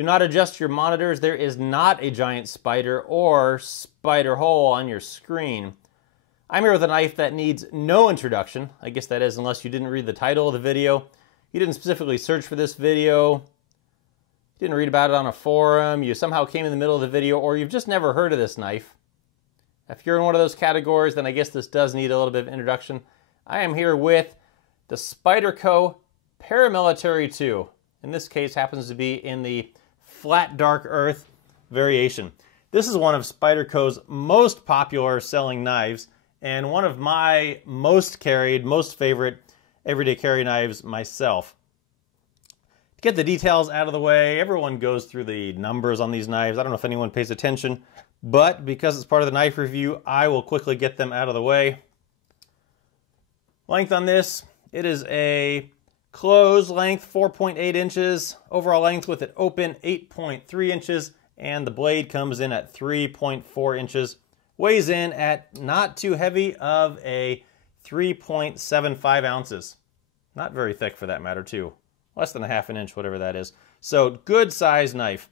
Do not adjust your monitors. There is not a giant spider or spider hole on your screen. I'm here with a knife that needs no introduction. I guess that is unless you didn't read the title of the video. You didn't specifically search for this video. You didn't read about it on a forum. You somehow came in the middle of the video, or you've just never heard of this knife. If you're in one of those categories, then I guess this does need a little bit of introduction. I am here with the Spyderco Paramilitary 2. In this case, happens to be in the flat dark earth variation. This is one of Spyderco's most popular selling knives, and one of my most carried, most favorite everyday carry knives myself. To get the details out of the way, everyone goes through the numbers on these knives. I don't know if anyone pays attention, but because it's part of the knife review, I will quickly get them out of the way. Length on this, it is a closed length, 4.8 inches. Overall length with it open, 8.3 inches. And the blade comes in at 3.4 inches. Weighs in at not too heavy of a 3.75 ounces. Not very thick for that matter too. Less than a half an inch, whatever that is. So good size knife.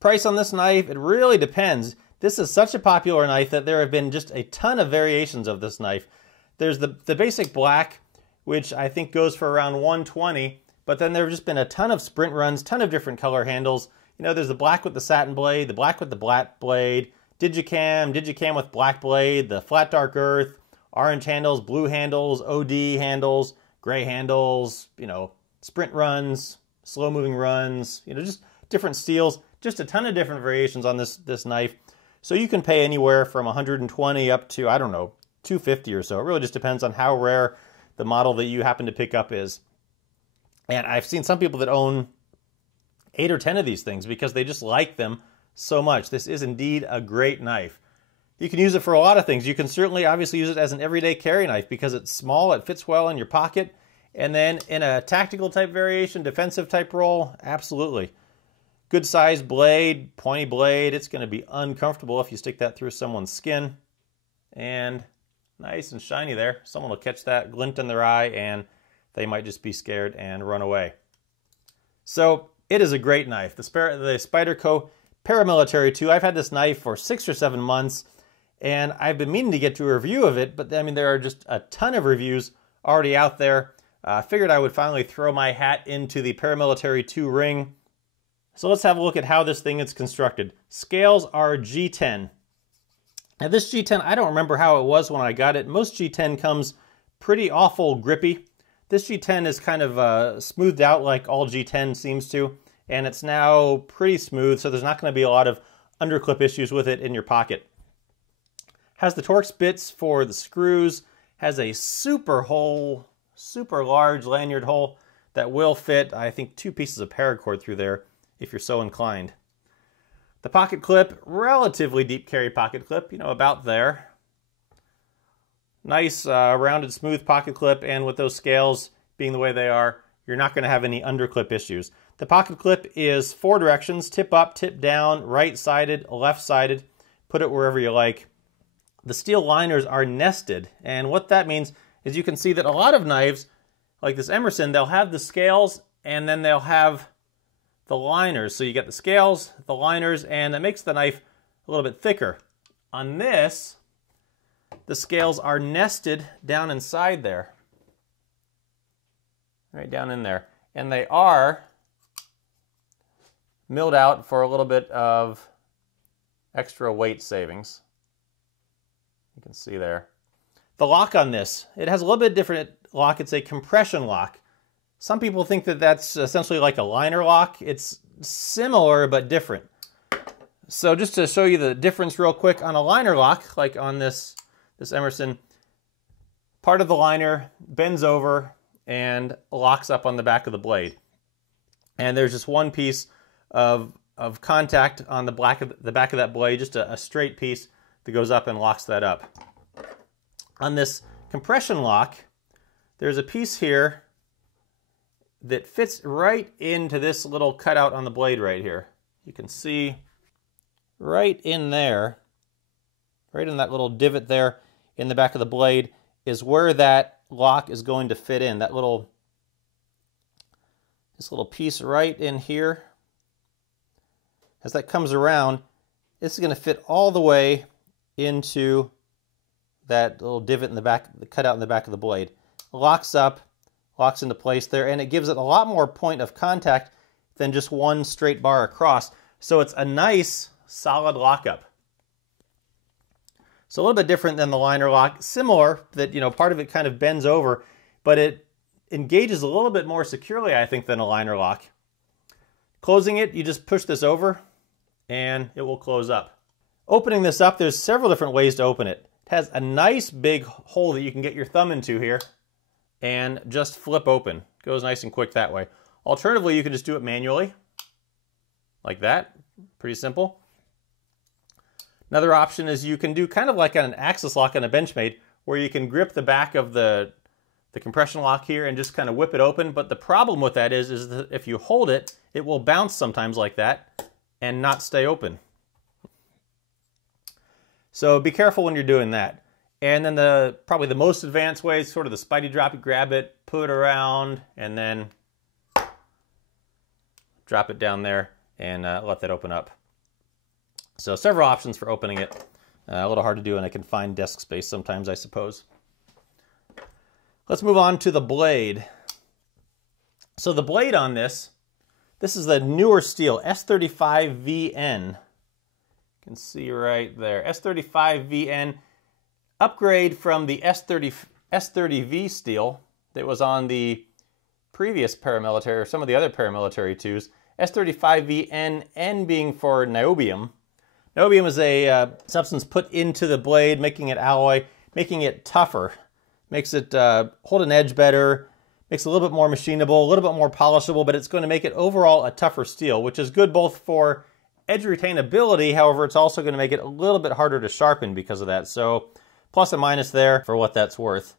Price on this knife, it really depends. This is such a popular knife that there have been just a ton of variations of this knife. There's the basic black, which I think goes for around $120, but then there have just been a ton of sprint runs, ton of different color handles. You know, there's the black with the satin blade, the black with the black blade, Digicam with black blade, the flat dark earth, orange handles, blue handles, OD handles, gray handles, you know, sprint runs, slow moving runs, you know, just different steels, just a ton of different variations on this knife. So you can pay anywhere from $120 up to, I don't know, $250 or so. It really just depends on how rare the model that you happen to pick up is. And I've seen some people that own 8 or 10 of these things because they just like them so much. This is indeed a great knife. You can use it for a lot of things. You can certainly obviously use it as an everyday carry knife because it's small, it fits well in your pocket. And then in a tactical type variation, defensive type role, absolutely. Good size blade, pointy blade. It's going to be uncomfortable if you stick that through someone's skin. And nice and shiny there. Someone will catch that glint in their eye and they might just be scared and run away. So it is a great knife. The Spyderco Paramilitary 2. I've had this knife for 6 or 7 months and I've been meaning to get to a review of it, but I mean, there are just a ton of reviews already out there. I figured I would finally throw my hat into the Paramilitary 2 ring. So let's have a look at how this thing is constructed. Scales are G10. Now this G10, I don't remember how it was when I got it. Most G10 comes pretty awful grippy. This G10 is kind of smoothed out like all G10 seems to, and it's now pretty smooth, so there's not going to be a lot of underclip issues with it in your pocket. Has the Torx bits for the screws, has a super large lanyard hole that will fit, I think, 2 pieces of paracord through there if you're so inclined. The pocket clip, relatively deep carry pocket clip, you know, about there. Nice rounded smooth pocket clip, and with those scales being the way they are, you're not going to have any underclip issues. The pocket clip is 4 directions: tip up, tip down, right-sided, left-sided. Put it wherever you like. The steel liners are nested, and what that means is you can see that a lot of knives, like this Emerson, they'll have the scales and then they'll have the liners. So you get the scales, the liners, and that makes the knife a little bit thicker. On this, the scales are nested down inside there. Right down in there. And they are milled out for a little bit of extra weight savings. You can see there. The lock on this, it has a little bit different lock. It's a compression lock. Some people think that that's essentially like a liner lock. It's similar but different. So just to show you the difference real quick, on a liner lock, like on this Emerson, part of the liner bends over and locks up on the back of the blade. And there's just one piece of contact on the back of that blade, just a straight piece that goes up and locks that up. On this compression lock, there's a piece here that fits right into this little cutout on the blade right here. You can see right in there, right in that little divot there in the back of the blade is where that lock is going to fit in. This little piece right in here as that comes around, this is going to fit all the way into that little divot in the back, the cutout in the back of the blade. Locks up, locks into place there, and it gives it a lot more point of contact than just one straight bar across. So it's a nice solid lockup. So a little bit different than the liner lock. Similar, that, you know, part of it kind of bends over, but it engages a little bit more securely, I think, than a liner lock. Closing it, you just push this over and it will close up. Opening this up, there's several different ways to open it. It has a nice big hole that you can get your thumb into here and just flip open. Goes nice and quick that way. Alternatively, you can just do it manually, like that. Pretty simple. Another option is you can do kind of like an axis lock on a Benchmade, where you can grip the back of the compression lock here and just kind of whip it open. But the problem with that is that if you hold it, it will bounce sometimes like that and not stay open. So be careful when you're doing that. And then probably the most advanced way is sort of the Spidey drop. You grab it, pull it around, and then drop it down there and let that open up. So several options for opening it. A little hard to do in a confined desk space sometimes, I suppose. Let's move on to the blade. So the blade on this is the newer steel, S35VN. You can see right there, S35VN. Upgrade from the S30V steel that was on the previous paramilitary, or some of the other paramilitary twos. S35VN, N being for niobium. Niobium is a substance put into the blade, making it alloy, making it tougher. Makes it hold an edge better, makes it a little bit more machinable, a little bit more polishable, but it's going to make it overall a tougher steel, which is good both for edge retainability. However, it's also going to make it a little bit harder to sharpen because of that. So plus and minus there for what that's worth.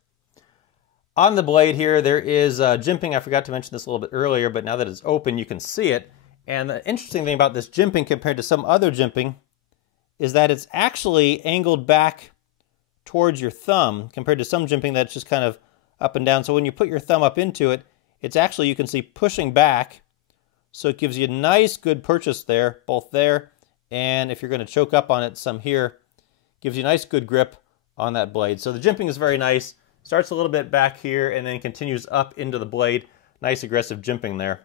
On the blade here, there is jimping. I forgot to mention this a little bit earlier, but now that it's open, you can see it. And the interesting thing about this jimping compared to some other jimping is that it's actually angled back towards your thumb compared to some jimping that's just kind of up and down. So when you put your thumb up into it, it's actually, you can see, pushing back. So it gives you a nice good purchase there, both there, and if you're going to choke up on it some here, gives you a nice good grip on that blade. So the jimping is very nice. Starts a little bit back here and then continues up into the blade. Nice aggressive jimping there.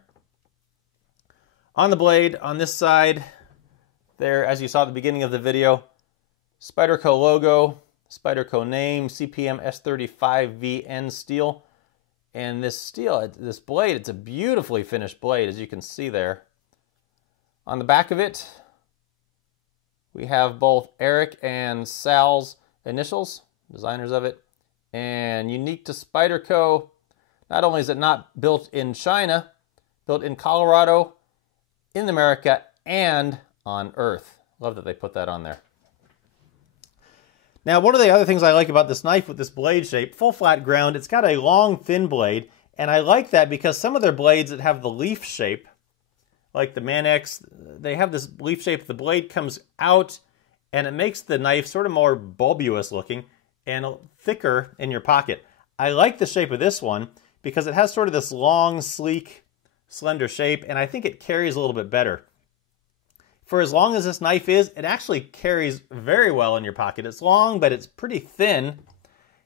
On the blade, on this side, there, as you saw at the beginning of the video, Spyderco logo, Spyderco name, CPM S35VN steel. And this steel, this blade, it's a beautifully finished blade, as you can see there. On the back of it, we have both Eric and Sal's initials, designers of it. And unique to Spyderco, not only is it not built in China, built in Colorado, in America, and on Earth. Love that they put that on there. Now, one of the other things I like about this knife with this blade shape, full flat ground, it's got a long, thin blade, and I like that because some of their blades that have the leaf shape, like the Manex, they have this leaf shape. The blade comes out, and it makes the knife sort of more bulbous looking and thicker in your pocket. I like the shape of this one because it has sort of this long, sleek, slender shape, and I think it carries a little bit better. For as long as this knife is, it actually carries very well in your pocket. It's long, but it's pretty thin.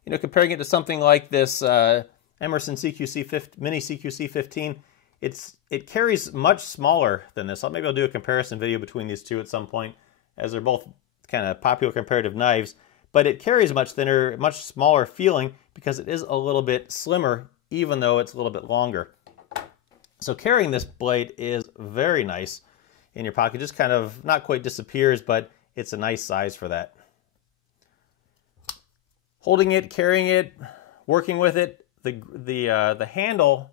You know, comparing it to something like this Emerson Mini CQC 15, it carries much smaller than this. Maybe I'll do a comparison video between these two at some point, as they're both kind of popular comparative knives. But it carries much thinner, much smaller feeling because it is a little bit slimmer, even though it's a little bit longer. So carrying this blade is very nice in your pocket. Just kind of not quite disappears, but it's a nice size for that. Holding it, carrying it, working with it, the handle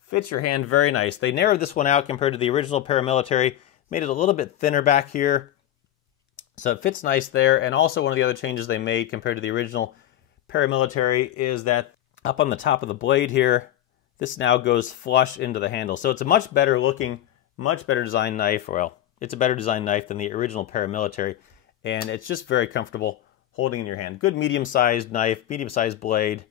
fits your hand very nice. They narrowed this one out compared to the original Paramilitary, made it a little bit thinner back here. So it fits nice there. And also one of the other changes they made compared to the original Paramilitary is that up on the top of the blade here, this now goes flush into the handle. So it's a much better looking, much better designed knife. Well, it's a better designed knife than the original Paramilitary. And it's just very comfortable holding in your hand. Good medium-sized knife, medium-sized blade,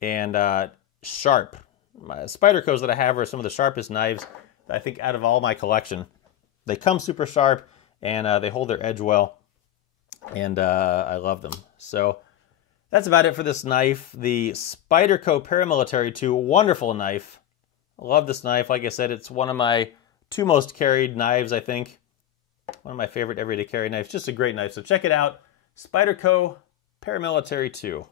and sharp. My Spydercos that I have are some of the sharpest knives, I think, out of all my collection. they come super sharp, and they hold their edge well, and I love them. So that's about it for this knife. The Spyderco Paramilitary 2, wonderful knife. I love this knife. Like I said, it's one of my 2 most carried knives, I think. One of my favorite everyday carry knives. Just a great knife. So check it out. Spyderco Paramilitary 2.